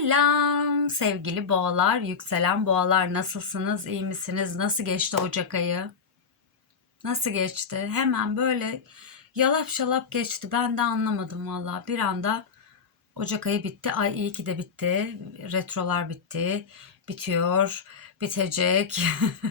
Selam sevgili boğalar, yükselen boğalar nasılsınız, iyi misiniz? Nasıl geçti Ocak ayı? Nasıl geçti? Hemen böyle yalap şalap geçti. Ben de anlamadım valla. Bir anda Ocak ayı bitti. Ay iyi ki de bitti. Retrolar bitti. Bitiyor. Bitecek.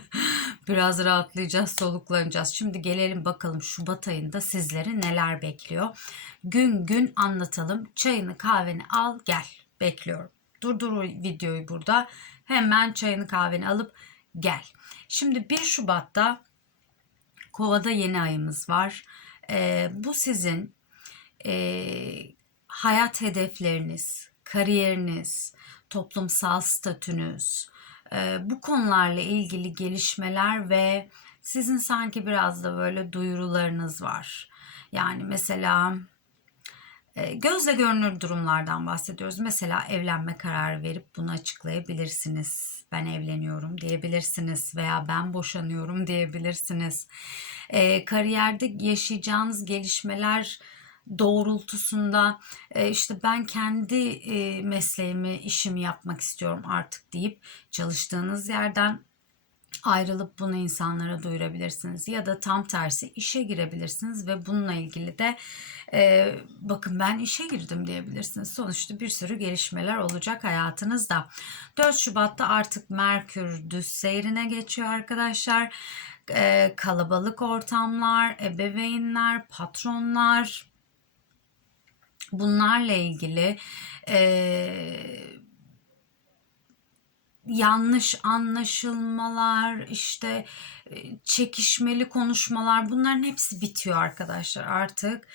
Biraz rahatlayacağız, soluklanacağız. Şimdi gelelim bakalım Şubat ayında sizleri neler bekliyor. Gün gün anlatalım. Çayını kahveni al gel. Bekliyorum. Durdur videoyu burada. Hemen çayını kahveni alıp gel. Şimdi 1 Şubat'ta Kova'da yeni ayımız var. Ee, bu sizin e, hayat hedefleriniz, kariyeriniz, toplumsal statünüz, e, bu konularla ilgili gelişmeler ve sizin sanki biraz da böyle duyurularınız var. Yani mesela e, gözle görünür durumlardan bahsediyoruz. Mesela evlenme kararı verip bunu açıklayabilirsiniz. Ben evleniyorum diyebilirsiniz veya ben boşanıyorum diyebilirsiniz. E, kariyerde yaşayacağınız gelişmeler doğrultusunda e, işte ben kendi e, mesleğimi, işimi yapmak istiyorum artık deyip çalıştığınız yerden ayrılıp bunu insanlara duyurabilirsiniz ya da tam tersi işe girebilirsiniz ve bununla ilgili de e, bakın ben işe girdim diyebilirsiniz. Sonuçta bir sürü gelişmeler olacak hayatınızda. 4 Şubat'ta artık Merkür düz seyrine geçiyor arkadaşlar. E, kalabalık ortamlar, ebeveynler, patronlar bunlarla ilgili eee yanlış anlaşılmalar, işte e, çekişmeli konuşmalar bunların hepsi bitiyor arkadaşlar artık.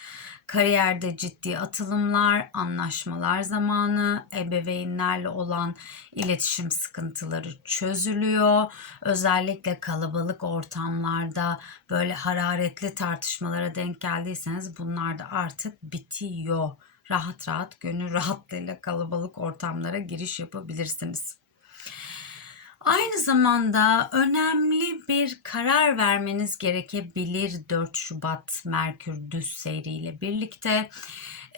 Kariyerde ciddi atılımlar, anlaşmalar zamanı, ebeveynlerle olan iletişim sıkıntıları çözülüyor. Özellikle kalabalık ortamlarda böyle hararetli tartışmalara denk geldiyseniz bunlar da artık bitiyor. Rahat rahat, gönül rahatlığıyla kalabalık ortamlara giriş yapabilirsiniz. Aynı zamanda önemli bir karar vermeniz gerekebilir 4 Şubat Merkür düz seyriyle birlikte.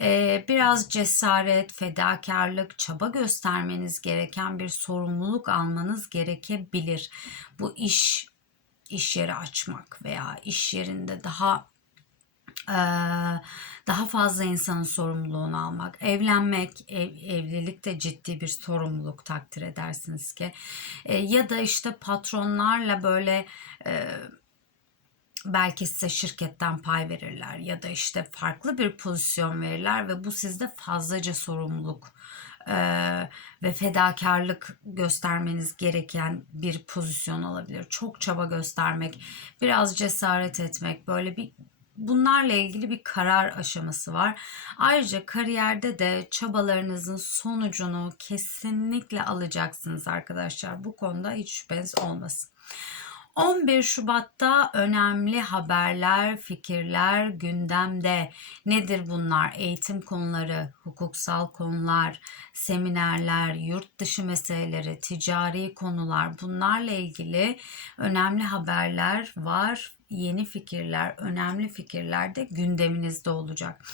Ee, biraz cesaret, fedakarlık, çaba göstermeniz gereken bir sorumluluk almanız gerekebilir. Bu iş, iş yeri açmak veya iş yerinde daha daha fazla insanın sorumluluğunu almak, evlenmek, ev, evlilik de ciddi bir sorumluluk takdir edersiniz ki. E, ya da işte patronlarla böyle e, belki size şirketten pay verirler ya da işte farklı bir pozisyon verirler ve bu sizde fazlaca sorumluluk e, ve fedakarlık göstermeniz gereken bir pozisyon olabilir. Çok çaba göstermek, biraz cesaret etmek, böyle bir bunlarla ilgili bir karar aşaması var. Ayrıca kariyerde de çabalarınızın sonucunu kesinlikle alacaksınız arkadaşlar. Bu konuda hiç şüpheniz olmasın. 11 Şubat'ta önemli haberler, fikirler gündemde. Nedir bunlar? Eğitim konuları, hukuksal konular, seminerler, yurt dışı meseleleri, ticari konular bunlarla ilgili önemli haberler var yeni fikirler, önemli fikirler de gündeminizde olacak.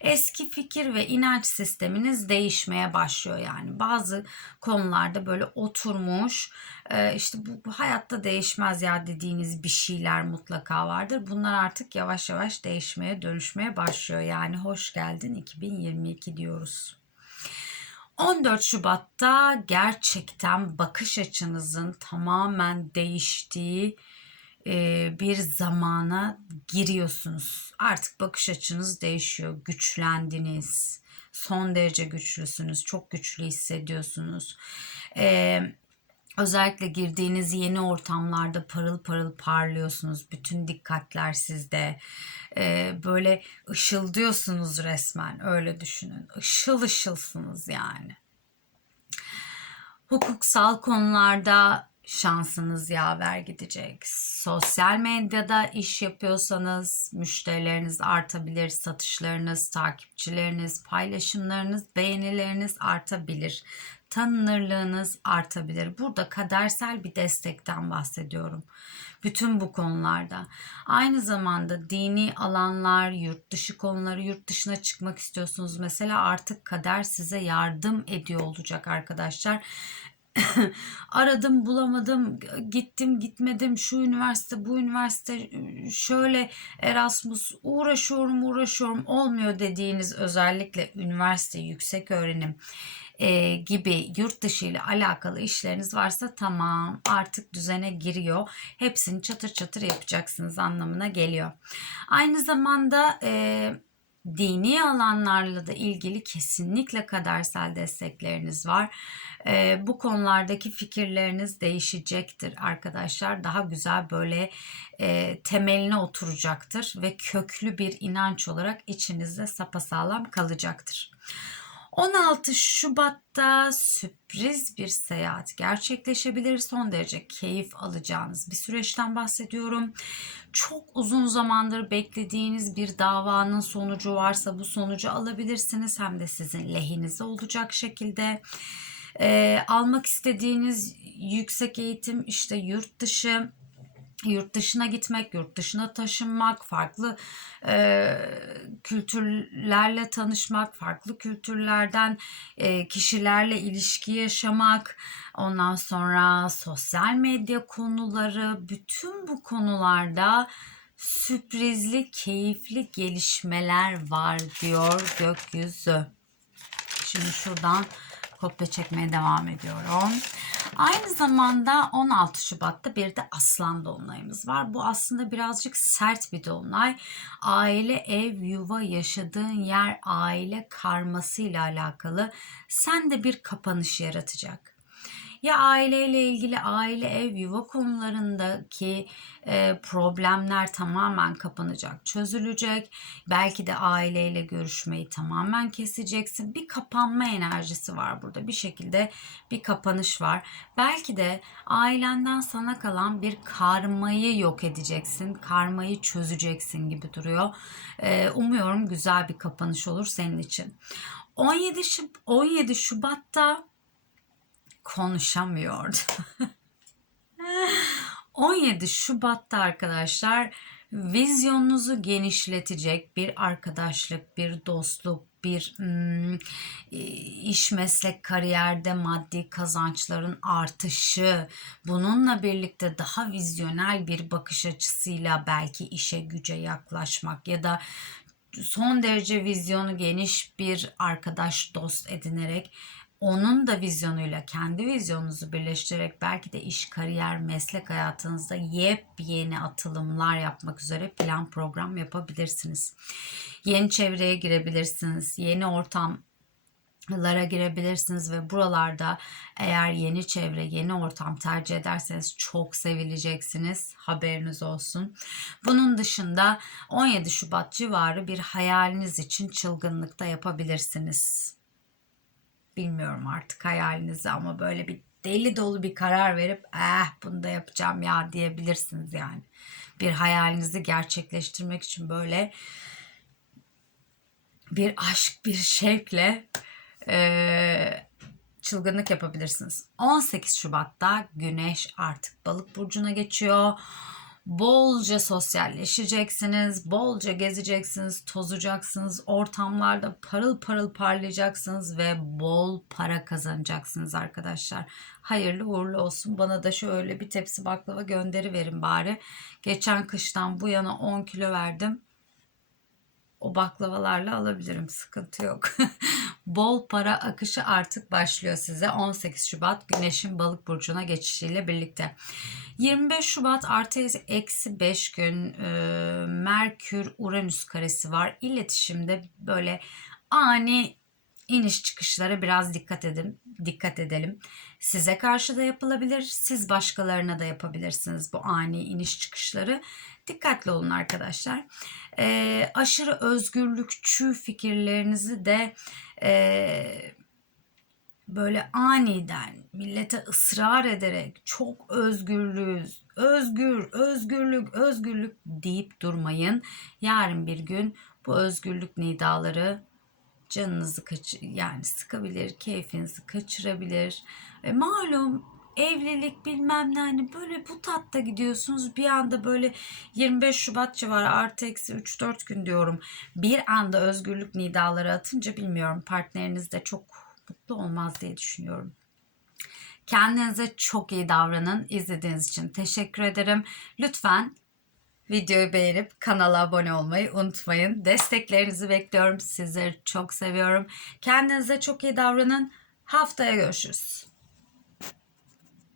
Eski fikir ve inanç sisteminiz değişmeye başlıyor yani. Bazı konularda böyle oturmuş, e, işte bu, hayatta değişmez ya dediğiniz bir şeyler mutlaka vardır. Bunlar artık yavaş yavaş değişmeye, dönüşmeye başlıyor. Yani hoş geldin 2022 diyoruz. 14 Şubat'ta gerçekten bakış açınızın tamamen değiştiği bir zamana giriyorsunuz. Artık bakış açınız değişiyor. Güçlendiniz. Son derece güçlüsünüz. Çok güçlü hissediyorsunuz. özellikle girdiğiniz yeni ortamlarda parıl parıl parlıyorsunuz. Bütün dikkatler sizde. böyle ışıldıyorsunuz resmen. Öyle düşünün. Işıl ışılsınız yani. Hukuksal konularda şansınız yaver gidecek. Sosyal medyada iş yapıyorsanız müşterileriniz artabilir, satışlarınız, takipçileriniz, paylaşımlarınız, beğenileriniz artabilir. Tanınırlığınız artabilir. Burada kadersel bir destekten bahsediyorum. Bütün bu konularda. Aynı zamanda dini alanlar, yurt dışı konuları, yurt dışına çıkmak istiyorsunuz. Mesela artık kader size yardım ediyor olacak arkadaşlar aradım bulamadım gittim gitmedim şu üniversite bu üniversite şöyle Erasmus uğraşıyorum uğraşıyorum olmuyor dediğiniz özellikle üniversite yüksek öğrenim e, gibi yurt dışı ile alakalı işleriniz varsa tamam artık düzene giriyor. Hepsini çatır çatır yapacaksınız anlamına geliyor. Aynı zamanda e, dini alanlarla da ilgili kesinlikle kadersel destekleriniz var. Ee, bu konulardaki fikirleriniz değişecektir arkadaşlar. Daha güzel böyle e, temeline oturacaktır ve köklü bir inanç olarak içinizde sapasağlam kalacaktır. 16 Şubat'ta sürpriz bir seyahat gerçekleşebilir. Son derece keyif alacağınız bir süreçten bahsediyorum. Çok uzun zamandır beklediğiniz bir davanın sonucu varsa bu sonucu alabilirsiniz. Hem de sizin lehinize olacak şekilde. Ee, almak istediğiniz yüksek eğitim işte yurt dışı yurt dışına gitmek, yurt dışına taşınmak, farklı e, kültürlerle tanışmak, farklı kültürlerden e, kişilerle ilişki yaşamak, ondan sonra sosyal medya konuları, bütün bu konularda sürprizli, keyifli gelişmeler var diyor gökyüzü. Şimdi şuradan kopya çekmeye devam ediyorum. Aynı zamanda 16 Şubat'ta bir de Aslan Dolunay'ımız var. Bu aslında birazcık sert bir dolunay. Aile, ev, yuva, yaşadığın yer, aile karmasıyla alakalı. Sen de bir kapanış yaratacak ya aileyle ilgili aile ev yuva konularındaki e, problemler tamamen kapanacak, çözülecek. Belki de aileyle görüşmeyi tamamen keseceksin. Bir kapanma enerjisi var burada. Bir şekilde bir kapanış var. Belki de ailenden sana kalan bir karmayı yok edeceksin. Karmayı çözeceksin gibi duruyor. E, umuyorum güzel bir kapanış olur senin için. 17 Şub 17 Şubat'ta konuşamıyordu. 17 Şubat'ta arkadaşlar vizyonunuzu genişletecek bir arkadaşlık, bir dostluk, bir hmm, iş meslek kariyerde maddi kazançların artışı bununla birlikte daha vizyonel bir bakış açısıyla belki işe güce yaklaşmak ya da son derece vizyonu geniş bir arkadaş dost edinerek onun da vizyonuyla kendi vizyonunuzu birleştirerek belki de iş, kariyer, meslek hayatınızda yepyeni atılımlar yapmak üzere plan program yapabilirsiniz. Yeni çevreye girebilirsiniz. Yeni ortam lara girebilirsiniz ve buralarda eğer yeni çevre, yeni ortam tercih ederseniz çok sevileceksiniz. Haberiniz olsun. Bunun dışında 17 Şubat civarı bir hayaliniz için çılgınlıkta yapabilirsiniz bilmiyorum artık hayalinizi ama böyle bir deli dolu bir karar verip eh bunu da yapacağım ya diyebilirsiniz yani. Bir hayalinizi gerçekleştirmek için böyle bir aşk, bir şevkle e, çılgınlık yapabilirsiniz. 18 Şubat'ta Güneş artık Balık burcuna geçiyor bolca sosyalleşeceksiniz, bolca gezeceksiniz, tozacaksınız, ortamlarda parıl parıl parlayacaksınız ve bol para kazanacaksınız arkadaşlar. Hayırlı uğurlu olsun. Bana da şöyle bir tepsi baklava gönderi verin bari. Geçen kıştan bu yana 10 kilo verdim. O baklavalarla alabilirim. Sıkıntı yok. Bol para akışı artık başlıyor size 18 Şubat Güneş'in balık burcuna geçişiyle birlikte. 25 Şubat artı eksi 5 gün e, Merkür Uranüs karesi var. İletişimde böyle ani iniş çıkışlara biraz dikkat edin, dikkat edelim. Size karşı da yapılabilir, siz başkalarına da yapabilirsiniz bu ani iniş çıkışları. Dikkatli olun arkadaşlar. E, aşırı özgürlükçü fikirlerinizi de e, böyle aniden millete ısrar ederek çok özgürlüğüz, özgür, özgürlük, özgürlük deyip durmayın. Yarın bir gün bu özgürlük nidaları canınızı kaç yani sıkabilir, keyfinizi kaçırabilir. E, malum evlilik bilmem ne hani böyle bu tatta gidiyorsunuz bir anda böyle 25 Şubat civarı artı eksi 3-4 gün diyorum bir anda özgürlük nidaları atınca bilmiyorum partneriniz de çok mutlu olmaz diye düşünüyorum. Kendinize çok iyi davranın. İzlediğiniz için teşekkür ederim. Lütfen videoyu beğenip kanala abone olmayı unutmayın. Desteklerinizi bekliyorum. Sizleri çok seviyorum. Kendinize çok iyi davranın. Haftaya görüşürüz.